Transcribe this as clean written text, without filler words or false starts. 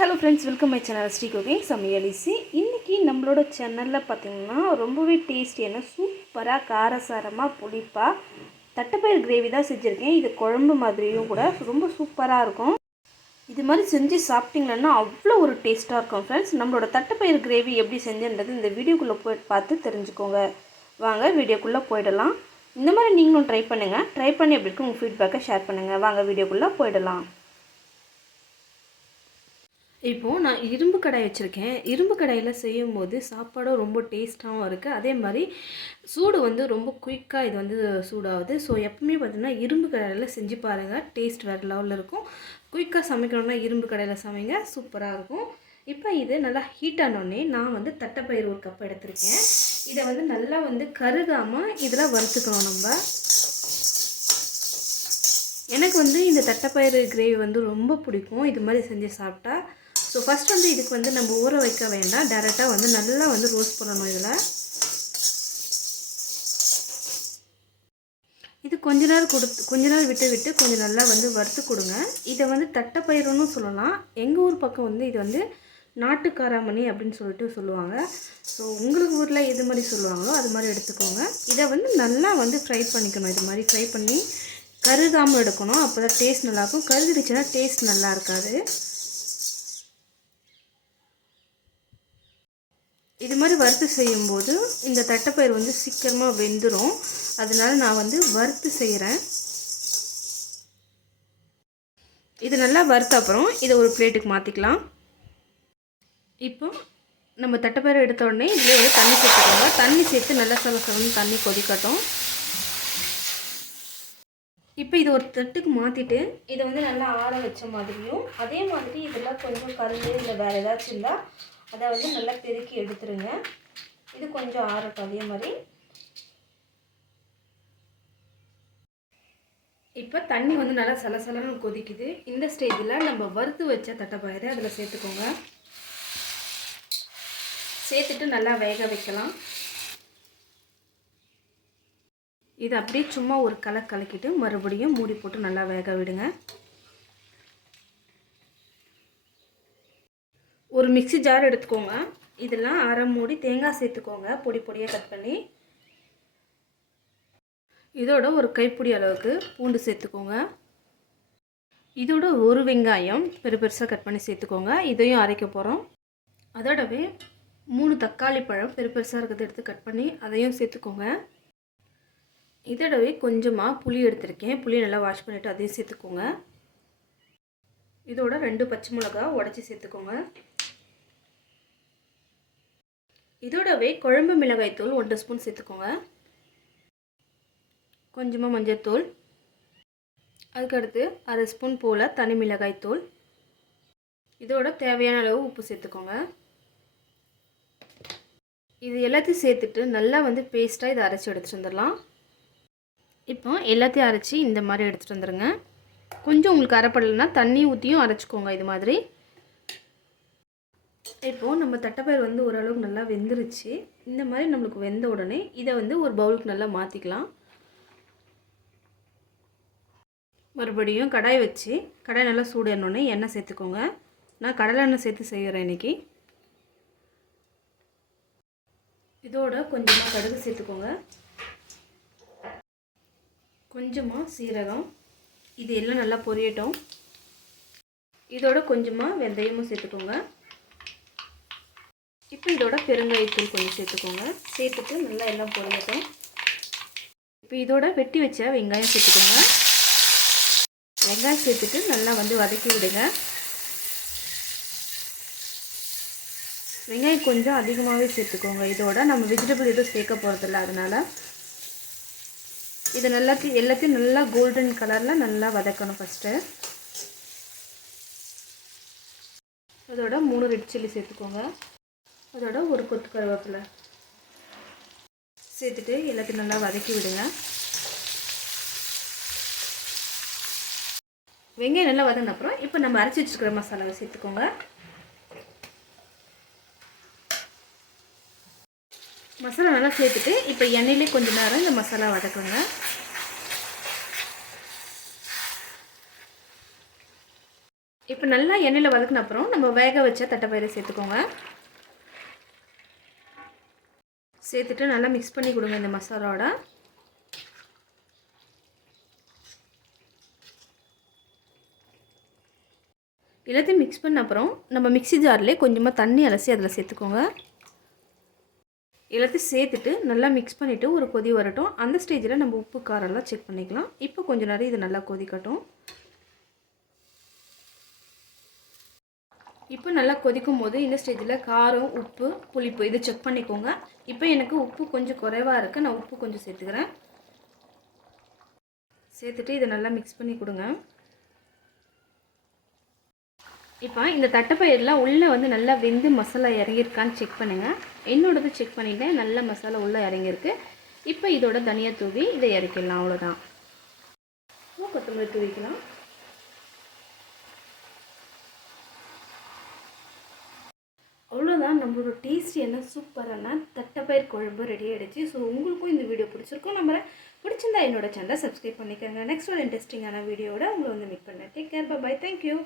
Hello friends, welcome my channel Sri cooking சமையலிசி. இன்றைக்கி நம்மளோட சேனலில் பார்த்திங்கன்னா ரொம்பவே டேஸ்டியான சூப்பராக காரசாரமாக புளிப்பாக தட்டைப்பயிர் கிரேவி தான் செஞ்சுருக்கேன். இது குழம்பு மாதிரியும் கூட ரொம்ப சூப்பராக இருக்கும். இது மாதிரி செஞ்சு சாப்பிட்டிங்கன்னா அவ்வளோ ஒரு டேஸ்ட்டாக இருக்கும். ஃப்ரெண்ட்ஸ், நம்மளோட தட்டைப்பயிர் கிரேவி எப்படி செஞ்சுன்றது இந்த வீடியோக்குள்ளே போய் பார்த்து தெரிஞ்சுக்கோங்க. வாங்க வீடியோக்குள்ளே போயிடலாம். இந்த மாதிரி நீங்களும் ட்ரை பண்ணுங்கள். ட்ரை பண்ணி எப்படி இருக்கும் உங்கள் ஃபீட்பேக்கை ஷேர் பண்ணுங்கள். வாங்க வீடியோக்குள்ளே போயிடலாம். இப்போது நான் இரும்பு கடாய் வச்சுருக்கேன். இரும்பு கடாயில் செய்யும்போது சாப்பாடும் ரொம்ப டேஸ்ட்டாகவும் இருக்குது. அதே மாதிரி சூடு ரொம்ப குயிக்காக இது சூடாகுது. ஸோ எப்பவுமே பார்த்திங்கன்னா இரும்பு கடாயில் செஞ்சு பாருங்கள். டேஸ்ட் வேறு லெவலில் இருக்கும். குயிக்காக சமைக்கணுன்னா இரும்பு கடாயில் சமைங்க, சூப்பராக இருக்கும். இப்போ இது நல்லா ஹீட் ஆனோடனே நான் தட்டைப்பயிறு ஒரு கப் எடுத்திருக்கேன். இதை நல்லா கருகாமல் இதில் வறுத்துக்கணும். எனக்கு இந்த தட்டைப்பயிறு கிரேவி ரொம்ப பிடிக்கும். இது மாதிரி செஞ்சு சாப்பிட்டா. ஸோ ஃபஸ்ட் இதுக்கு நம்ம ஊற வைக்க வேண்டாம். டேரெக்டாக நல்லா ரோஸ்ட் பண்ணணும். இது கொஞ்ச நேரம் விட்டு கொஞ்சம் நல்லா வறுத்து கொடுங்க. இதை தட்டைப்பயிறுன்னு சொல்லலாம். எங்கள் ஊர் பக்கம் இது நாட்டு காராமணி அப்படின்னு சொல்லுவாங்க. ஸோ உங்களுக்கு ஊரில் எது மாதிரி சொல்லுவாங்களோ அது மாதிரி எடுத்துக்கோங்க. இதை நல்லா ஃப்ரை பண்ணிக்கணும். இது மாதிரி ஃப்ரை பண்ணி கருகாமல் எடுக்கணும். அப்போ தான் டேஸ்ட் நல்லாயிருக்கும். கருகிடுச்சுன்னா டேஸ்ட் நல்லா இருக்காது. இது மாதிரி வறுத்து செய்யும்போது இந்த தட்டைப்பயிறு சீக்கிரமாக வெந்துடும். அதனால நான் வறுத்து செய்கிறேன். இது நல்லா வறுத்த அப்புறம் இதை ஒரு பிளேட்டுக்கு மாற்றிக்கலாம். இப்போ நம்ம தட்டைப்பயிறு எடுத்த உடனே இதில் தண்ணி சேர்த்துக்கோங்க. தண்ணி சேர்த்து நல்லா சலசலன்னு தண்ணி கொதிக்கட்டும். இப்போ இது ஒரு தட்டுக்கு மாற்றிட்டு இதை நல்லா ஆற வச்ச மாதிரியும், அதே மாதிரி இதெல்லாம் கொஞ்சம் கல் இல்லை வேறு ஏதாச்சும் இருந்தால் அதை நல்லா பெருக்கி எடுத்துருங்க. இது கொஞ்சம் ஆறட்டும். அதே மாதிரி இப்போ தண்ணி நல்லா சலசலன்னு கொதிக்குது. இந்த ஸ்டேஜில் நம்ம வறுத்து வச்ச தட்டைப்பயிரை அதில் சேர்த்துக்கோங்க. சேர்த்துட்டு நல்லா வேக வைக்கலாம். இது அப்படியே சும்மா ஒரு கலக்கிட்டு மறுபடியும் மூடி போட்டு நல்லா வேக விடுங்க. ஒரு மிக்ஸி ஜார் எடுத்துக்கோங்க. இதெல்லாம் அரை மூடி தேங்காய் சேர்த்துக்கோங்க, பொடி பொடியாக கட் பண்ணி. இதோட ஒரு கைப்பிடி அளவுக்கு பூண்டு சேர்த்துக்கோங்க. இதோட ஒரு வெங்காயம் பெருசாக கட் பண்ணி சேர்த்துக்கோங்க. இதையும் அரைக்க போகிறோம். அதோடவே 3 தக்காளி பழம் பெருசாக இருக்கிறத எடுத்து கட் பண்ணி அதையும் சேர்த்துக்கோங்க. இதோடவே கொஞ்சமாக புளி எடுத்திருக்கேன். புளி நல்லா வாஷ் பண்ணிவிட்டு அதையும் சேர்த்துக்கோங்க. இதோட 2 பச்சை மிளகா உடச்சி சேர்த்துக்கோங்க. இதோடவே குழம்பு மிளகாய்த்தூள் 1 ஸ்பூன் சேர்த்துக்கோங்க. கொஞ்சமாக மஞ்சள்தூள், அதுக்கடுத்து அரை ஸ்பூன் போல் தனி மிளகாய்த்தூள். இதோட தேவையான அளவு உப்பு சேர்த்துக்கோங்க. இது எல்லாத்தையும் சேர்த்துட்டு நல்லா பேஸ்ட்டாக இதை அரைச்சி எடுத்துகிட்டு வந்துடலாம். இப்போ எல்லாத்தையும் அரைச்சி இந்த மாதிரி எடுத்துகிட்டு வந்துடுங்க. கொஞ்சம் உங்களுக்கு அரைப்படலைன்னா தண்ணி ஊற்றியும் அரைச்சிக்கோங்க. இது மாதிரி இப்போது நம்ம தட்டைப்பயிர் ஓரளவுக்கு நல்லா வெந்துருச்சு. இந்த மாதிரி நம்மளுக்கு வெந்த உடனே இதை ஒரு பவுலுக்கு நல்லா மாற்றிக்கலாம். மறுபடியும் கடாய் வச்சு கடாய் நல்லா சூடேறினோடனே எண்ணெய் சேர்த்துக்கோங்க. நான் கடலை எண்ணெய் சேர்த்து செய்கிறேன் இன்றைக்கி. இதோட கொஞ்சமாக கடுகு சேர்த்துக்கோங்க. கொஞ்சமாக சீரகம். இது எல்லாம் நல்லா பொரியட்டும். இதோட கொஞ்சமாக வெந்தயமும் சேர்த்துக்கோங்க. இப்போ இதோட பெருங்காயத்தூள் கொஞ்சம் சேர்த்துக்கோங்க. சேர்த்துட்டு நல்லா எல்லாம் பொரியட்டும். இப்போ இதோட வெட்டி வச்ச வெங்காயம் சேர்த்துக்கோங்க. வெங்காயம் சேர்த்துட்டு நல்லா வதக்கி விடுங்க. வெங்காயம் கொஞ்சம் அதிகமாகவே சேர்த்துக்கோங்க. இதோட நம்ம வெஜிடபிள் எதுவும் சேர்க்க போகிறதில்ல. அதனால் இதை எல்லாத்தையும் நல்லா கோல்டன் கலரில் நல்லா வதக்கணும். ஃபஸ்ட்டு அதோட 3 ரெட் சில்லி சேர்த்துக்கோங்க. அதோட ஒரு கொத்து கருவேப்பிலை சேர்த்துட்டு எல்லாத்தையும் நல்லா வதக்கி விடுங்க. வெங்காயம் நல்லா வதங்கின அப்புறம் இப்போ நம்ம அரைச்சி வச்சுருக்கிற மசாலாவை சேர்த்துக்கோங்க. மசாலா நல்லா சேர்த்துட்டு இப்போ எண்ணெயிலே கொஞ்சம் நேரம் இந்த மசாலா வதக்குங்க. இப்போ நல்லா எண்ணெயில் வதக்கின அப்புறம் நம்ம வேக வச்ச தட்டைப்பயிரை சேர்த்துக்கோங்க. சேர்த்துட்டு நல்லா மிக்ஸ் பண்ணி கொடுங்க இந்த மசாலாவோட. எல்லாத்தையும் மிக்ஸ் பண்ண அப்புறம் நம்ம மிக்ஸி ஜார்லேயே கொஞ்சமாக தண்ணி அலசி அதில் சேர்த்துக்கோங்க. எல்லாத்தையும் சேர்த்துட்டு நல்லா மிக்ஸ் பண்ணிவிட்டு ஒரு கொதி வரட்டும். அந்த ஸ்டேஜில் நம்ம உப்பு காரெல்லாம் செக் பண்ணிக்கலாம். இப்போ கொஞ்சம் நேரம் இது நல்லா கொதிக்கட்டும். இப்போ நல்லா கொதிக்கும் போது இந்த ஸ்டேஜில் காரம், உப்பு, புளிப்பு இது செக் பண்ணிக்கோங்க. இப்போ எனக்கு உப்பு கொஞ்சம் குறைவாக இருக்குது, நான் உப்பு கொஞ்சம் சேர்த்துக்கிறேன். சேர்த்துட்டு இதை நல்லா மிக்ஸ் பண்ணி கொடுங்க. இப்போ இந்த தட்டைப்பயிரெலாம் உள்ளே வந்து நல்லா வெந்து மசாலா இறங்கியிருக்கான்னு செக் பண்ணுங்கள். என்னோடது செக் பண்ணிவிட்டேன், நல்ல மசாலா உள்ளே இறங்கியிருக்கு. இப்போ இதோட தனியாக தூவி இதை இறக்கிடலாம். அவ்வளோதான். கொத்தமல்லி தூவிக்கலாம். அவ்வளோதான், நம்மளோட டேஸ்டியான சூப்பரான தட்டைப்பயிர் குழம்பு ரெடி ஆகிடுச்சு. ஸோ உங்களுக்கும் இந்த வீடியோ பிடிச்சிருக்கும் நம்புறேன். பிடிச்சிருந்தா என்னோட சேனலை சப்ஸ்கிரைப் பண்ணிக்கோங்க. நெக்ஸ்ட் ஒரு இன்ட்ரெஸ்டிங்கான வீடியோட உங்களை வந்து மீட் பண்ணேன். Take care, bye, thank you.